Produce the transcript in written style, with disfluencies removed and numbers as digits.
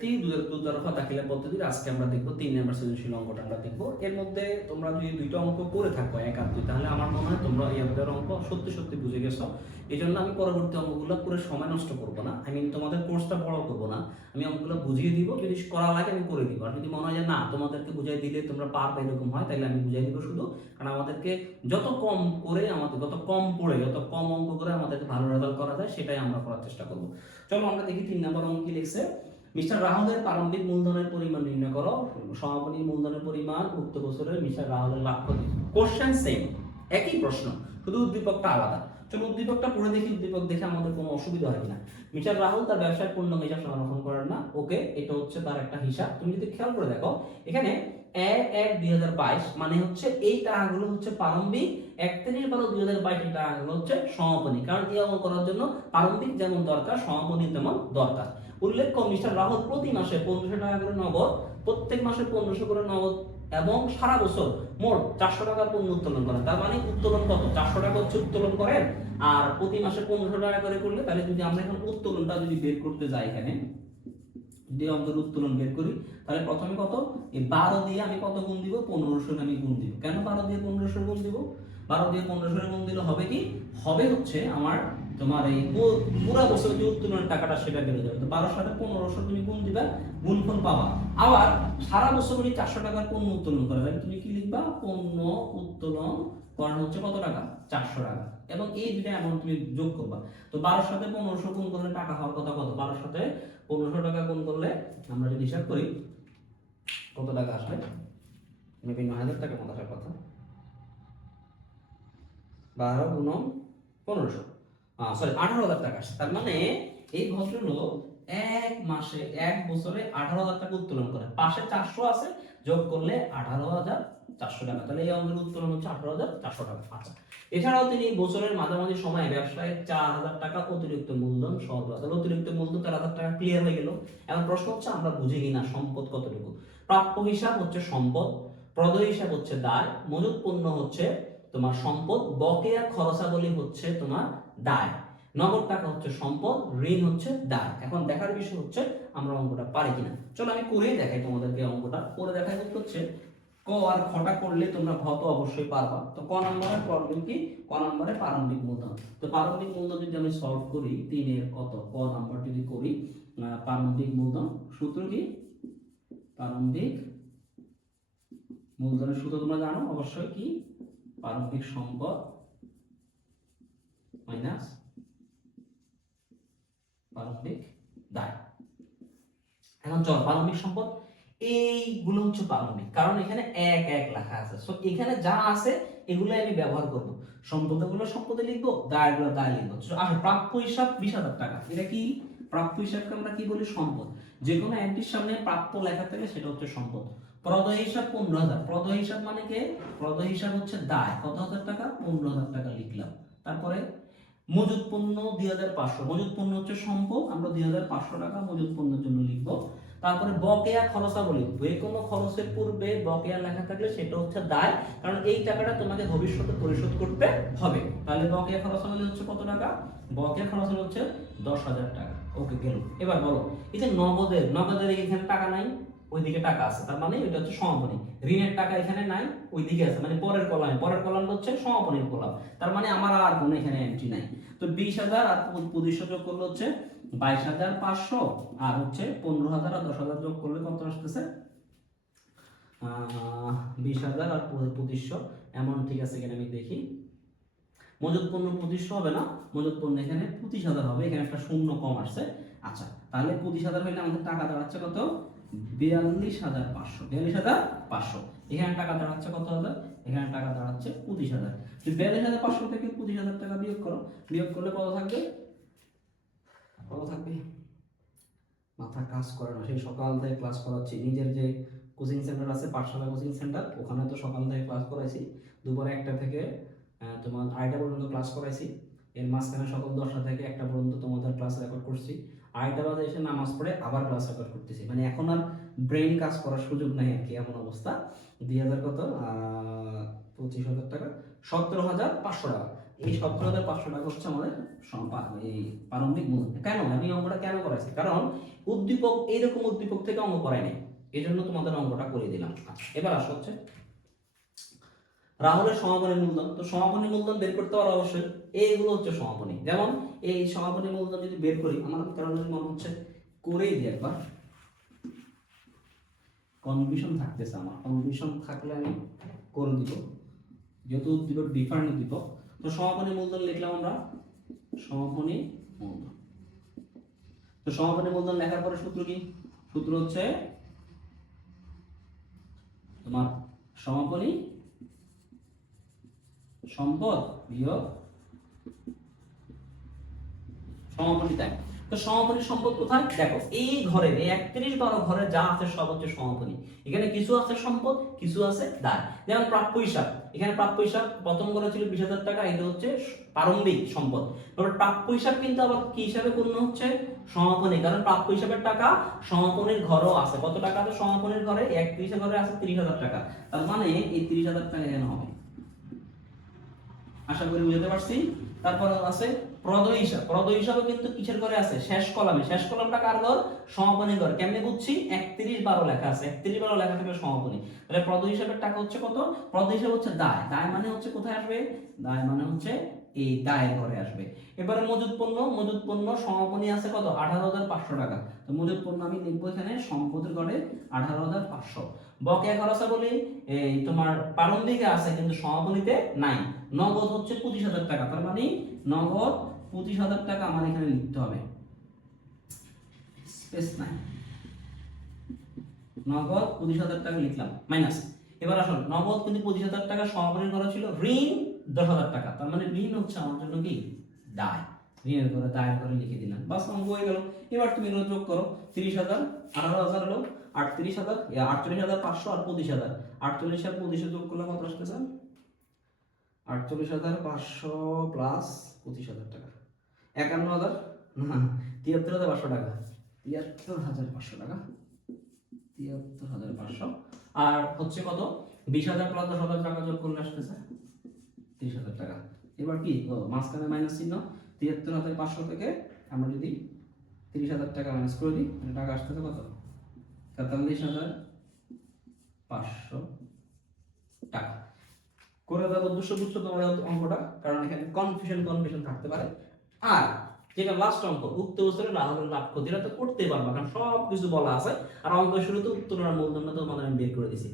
শিক্ষার্থী, দুতরফা দাখিলা পদ্ধতির আজকে আমরা দেখবো 3 নাম্বার সৃজনশীল অঙ্কটা আমরা দেখবো। এর মধ্যে তোমরা যদি দুইটা অঙ্ক করে থাকো এক আর দুই, তাহলে আমার মনে হয় তোমরা এই অঙ্ক সত্যি সত্যি বুঝে গেছো। এই জন্য আমি পরবর্তী অঙ্কগুলো করে সময় নষ্ট করবো না, তোমাদের কোর্সটা বড় করবো না, আমি অঙ্কগুলো বুঝিয়ে দিব, যদি করা লাগে আমি করে দিব। আর যদি মনে হয় যে না তোমাদেরকে বুঝিয়ে দিলে তোমরা পারবে এরকম হয়, তাহলে আমি বুঝিয়ে দিব শুধু। কারণ আমাদেরকে যত কম করে যত কম পড়ে যত কম অঙ্ক করে আমাদেরকে ভালো রেজাল্ট করা যায় সেটাই আমরা করার চেষ্টা করবো। চলো আমরা দেখি 3 নাম্বার অঙ্ক কি লিখছে। মিস্টার রাহুলের প্রারম্ভিক মূলধনের পরিমাণ নির্ণয় করো। সমাপনী মূলধনের পরিমাণ উক্ত বছরের মিস্টার রাহুলের লাভ কত। কোশ্চেন সেম, একই প্রশ্ন, শুধু উদ্দীপকটা আলাদা। চলো উদ্দীপকটা পড়ে দেখি, উদ্দীপক দেখে আমাদের কোনো অসুবিধা হয় কিনা। মিস্টার রাহুল তার ব্যবসায় পূর্ণ হিসাব সংরক্ষণ করেন না। ওকে, এটা হচ্ছে তার একটা হিসাব। তুমি যদি খেয়াল করে দেখো এখানে 1/1/2022 মানে হচ্ছে এই টাকাগুলো হচ্ছে প্রারম্ভিক, 31/12/2022 এই টাকাগুলো হচ্ছে সমাপনী। কারণ এই অঙ্ক করার জন্য প্রারম্ভিক যেমন দরকার সমাপনী তেমন দরকার। উল্লেখ্য মিস্টার রাহুল প্রতি মাসে 1500 টাকা করে নগদ, প্রত্যেক মাসে 1500 করে নগদ এবং সারা বছর মোট 400 টাকার পণ্য উত্তোলন করেন। তার মানে উত্তোলন কত, 400 টাকা হচ্ছে উত্তোলন করেন, আর প্রতি মাসে 1500 টাকা করে করলে, তাহলে যদি আমরা এখন উত্তোলনটা যদি বের করতে যাই, এখানে যদি অঙ্কের উত্তোলন বের করি, তাহলে প্রথমে কত, এই 12 দিয়ে আমি কত গুণ দিব, 1500 আমি গুণ দিব। কেন 12 দিয়ে 1500 গুণ দিব? 12 দিয়ে 1500 গুণ দিলে হবে কি, হবে হচ্ছে আমার তোমার এই পুরো বছর যে উত্তোলনের টাকাটা সেটা বেড়ে যাবে। তো 12 সাথে 1500 তুমি গুণ দিবা, গুণফল পাবা। আবার সারা বছর উনি 400 টাকার পণ্য উত্তোলন করে, তাহলে তুমি কি লিখবা, পণ্য উত্তোলন করানো হচ্ছে কত টাকা, 400 টাকা, এবং এই দুটো অ্যামাউন্ট তুমি যোগ করবা। তো 12 সাথে 1500 গুণ করলে টাকা হওয়ার কথা কত, 12 সাথে 1500 টাকা গুণ করলে আমরা যদি হিসাব করি কত টাকা আসবে, মেবি 9000 টাকা মতো আসার কথা। 12 গুণন 1500, সরি 18000 টাকা আসে। তার মানে এই ভদ্রলোক এক মাসে এক বছরে 18000 টাকা উত্তোলন করে। পাশে 400 আছে, যোগ করলে 18400 টাকা। তাহলে এই অঙ্কের উত্তোলন হচ্ছে 18400 টাকা। আচ্ছা, এছাড়াও তিনি বছরের মাঝামাঝি সময়ে ব্যবসায় 4000 টাকা অতিরিক্ত মূলধন সরবরাহ। তাহলে অতিরিক্ত মূলধন 4000 টাকা ক্লিয়ার হয়ে গেল। এখন প্রশ্ন হচ্ছে আমরা বুঝি কিনা সম্পদ কতটুকু। প্রাপ্য হিসাব হচ্ছে সম্পদ, প্রদেয় হিসাব হচ্ছে দায়, মজুত পণ্য হচ্ছে তোমার সম্পদ, বকেয়া খরচাবলী হচ্ছে তোমার দায়, নগদ টাকা হচ্ছে সম্পদ, ঋণ হচ্ছে দায়। এখন দেখার বিষয় হচ্ছে আমরা অঙ্কটা পারি কিনা। চলো আমি করেই দেখাই তোমাদেরকে, অঙ্কটা করে দেখাই হচ্ছে ক আর খটা করলে তোমরা ঘ তো অবশ্যই পারবা। তো ক নম্বরের প্রবলেম কি, ক নম্বরে প্রারম্ভিক মূলধন। তো প্রারম্ভিক মূলধন যদি আমি সলভ করি, 3 এর কত, ক নাম্বার যদি করি, প্রারম্ভিক মূলধন সূত্র কি, প্রারম্ভিক মূলধনের সূত্র তোমরা জানো অবশ্যই কি, প্রারম্ভিক সম্পদ মাইনাস প্রারম্ভিক দায়। এখন চল প্রারম্ভিক সম্পদ, এইগুলো হচ্ছে প্রারম্ভিক, কারণ এখানে 1 লেখা আছে। সো এখানে যা আছে এগুলো আমি ব্যবহার করব। সম্পদগুলো সম্পদে লিখবো, দায়গুলো দায় লিখবো। আসলে প্রাপ্য হিসাব 20000 টাকা, এটা কি প্রাপ্য হিসাবকে আমরা কি বলি, সম্পদ। যে কোনো এন্ট্রির সামনে প্রাপ্য লেখা থাকে সেটা হচ্ছে সম্পদ। প্রদেয় হিসাব 15000, প্রদেয় হিসাব মানে কি, প্রদেয় হিসাব হচ্ছে দায়, কত হাজার টাকা, 15000 টাকা লিখলাম। তারপরে মজুত পণ্য 2500, মজুত পণ্য হচ্ছে সম্পদ, আমরা 2500 টাকা মজুত পণ্যের জন্য লিখবো। তারপরে বকেয়া খরচাবলী, যে কোনো খরচের পূর্বে বকেয়া লেখা থাকলে সেটা হচ্ছে দায়, কারণ এই টাকাটা তোমাকে ভবিষ্যতে পরিশোধ করতে হবে। তাহলে বকেয়া খরচাবলী হচ্ছে কত টাকা, বকেয়া খরচাবলী হচ্ছে 10000 টাকা। ওকে গেল। এবার বলো এই যে নগদের এখানে টাকা নাই, ওইদিকে টাকা আছে, তার মানে এটা হচ্ছে সমাপনী। ঋণের টাকা এখানে নাই, ওইদিকে আছে, মানে পরের কলাম হচ্ছে সমাপনীর কলাম। তার মানে আমার আর কোনো এখানে এন্ট্রি নাই। তো 20000 আর 2500 যোগ করলে হচ্ছে 22500, আর হচ্ছে 15000 আর 10000 যোগ করলে কত আসতেছে, 20000 আর 2500 এমন, ঠিক আছে। এখানে আমি দেখি, মজুত পণ্য 2500 হবে না, মজুত পণ্য এখানে 25000 হবে, এখানে একটা শূন্য কম আসছে। আচ্ছা, তাহলে 25000 হইলে আমাদের টাকা দাঁড়াচ্ছে কত, 42500, 42500। এখানে টাকা দাঁড়াচ্ছে কত হাজার, এখানে টাকা দাঁড়াচ্ছে 25000। 42500 থেকে 25000 টাকা বিয়োগ করো, বিয়োগ করলে কত থাকবে, কত থাকবে, মাথা কাজ করে না। সেই সকাল থেকে ক্লাস করাচ্ছি, নিজের যে কোচিং সেন্টার আছে পাঠশালা কোচিং সেন্টার, ওখানে তো সকাল থেকে ক্লাস করাইছি, দুপুরে 1টা থেকে তোমার 2টা পর্যন্ত ক্লাস করাইছি। এর মাঝখানে সকাল 10টা থেকে 1টা পর্যন্ত তোমাদের ক্লাস রেকর্ড করছি। 2টা বাজে এসে নামাজ পড়ে আবার ক্লাস রেকর্ড করতেছি, মানে এখন আর ব্রেন কাজ করার সুযোগ নাই আর কি, এমন অবস্থা। 2000 কত, 25000 টাকা, 17500 টাকা। এই 17500 টাকা হচ্ছে আমাদের এই প্রারম্ভিক মূলধন। কেন আমি অঙ্কটা কেন করাইছি, কারণ উদ্দীপক এইরকম উদ্দীপক থেকে অঙ্ক করাই নাই, এই জন্য তোমাদের অঙ্কটা করে দিলাম। আচ্ছা এবার আসো হচ্ছে রাহুলের সমাপনী মূলধন। তো সমাপনী মূলধন বের করতে পারো অবশ্যই, এইগুলো হচ্ছে সমাপনী। যেমন এই সমাপনী মূলধন যদি বের করি, আমার কারণ মনে হচ্ছে করেই দিই একবার, কনফিউশন থাকতেছে আমার, কনফিউশন থাকলে আমি করে দিব, যেহেতু উদ্দীপক ডিফারেন্ট উদ্দীপক। তো সমাপনী মূলধন লিখলাম আমরা, সমাপনী মূলধন। তো সমাপনী মূলধন লেখার পরে সূত্র কি? সূত্র হচ্ছে তোমার সমাপনী সম্পদ বিয়োগ সমাপনী দায়। তো সমাপনী সম্পদ কোথায়? দেখো এই ঘরের এই 31-12 ঘরে যা আছে সব হচ্ছে সমাপনী। এখানে কিছু আছে সম্পদ, কিছু আছে দায়। যেমন প্রাপ্য হিসাব, এখানে প্রাপ্য হিসাব প্রথম ঘরে ছিল 20,000 টাকা, এটা হচ্ছে প্রারম্ভিক সম্পদ। তবে প্রাপ্য হিসাব কিন্তু আবার কি হিসাবে গণ্য হচ্ছে? সমাপনী, কারণ প্রাপ্য হিসাবের টাকা সমাপনীর ঘরও আছে। কত টাকা আছে সমাপনীর ঘরে? 31 ঘরে আছে 30,000 টাকা, তার মানে এই 30,000 টাকা এখানে হবে। আশা করি বুঝতে পারছি। তারপর আছে প্রদয় হিসাব। প্রদয় হিসাবও কিন্তু কিসের ঘরে আছে? শেষ কলামে। শেষ কলামটা কার ঘর? সমাপনী ঘর। কেমনে বুঝছি? 31-12 লেখা আছে, 31-12 লেখা থাকলে সমাপনী। তাহলে প্রদয় হিসাবের টাকা হচ্ছে কত? প্রদয় হিসাব হচ্ছে দায়। দায় মানে হচ্ছে কোথায় আসবে? দায় মানে হচ্ছে এই দায়ের ঘরে আসবে। এবারে মজুদ পণ্য। মজুদ পণ্য সমাপনী আছে কত? 18,500 টাকা। তো মজুদ পণ্য আমি লিখবো এখানে সম্পদের ঘরে 18,500। বকেয়া খরচা বলি এই তোমার প্রারম্ভিকে আছে কিন্তু সমাপনীতে নাই। নগদ হচ্ছে 25,000 টাকা, তার মানে নগদ 25,000 টাকা আমার এখানে লিখতে হবে, স্পেস নাই, নগদ 25,000 টাকা লিখলাম মাইনাস। এবার আসুন নগদ কিন্তু 25,000 টাকা সমাপনীর ঘরে ছিল, ঋণ 10,000 টাকা, তার মানে ঋণ হচ্ছে আমার জন্য কি? দায়। ঋণের ঘরে দায়ের ঘরে লিখে দিলাম, বাস অঙ্ক হয়ে গেল। এবার তুমি এগুলো যোগ করো, 30,000 18,000 হলো 38,000, 48,500 আর 25,000। 48 আর 25 যোগ করলে কত আসতেছে? 48,500 প্লাস 25,000 টাকা, 51,000 না 73,500 টাকা, 73,500 টাকা, 73,500। আর হচ্ছে কত? 20,000 প্লাস 10,000 টাকা যোগ করলে আসতেছে 30,000 টাকা। এবার কি মাঝখানে মাইনাস চিহ্ন, 73,500 থেকে আমরা যদি 30,000 টাকা মাইনাস করে দিই, টাকা আসতেছে কত? 43,500 টাকা। করে দেওয়ার উদ্দেশ্য বুঝছো তোমরা অঙ্কটা, কারণ এখানে কনফিউশন থাকতে পারে। আর যেটা লাস্ট অঙ্ক, উক্ত বছরে রাহুলের লাভ ক্ষতিটা তো করতে পারবা, কারণ সব কিছু বলা আছে। আর অঙ্কের শুরুতে উত্তর আর মূলধনটা তোমাদের আমি বের করে দিছি।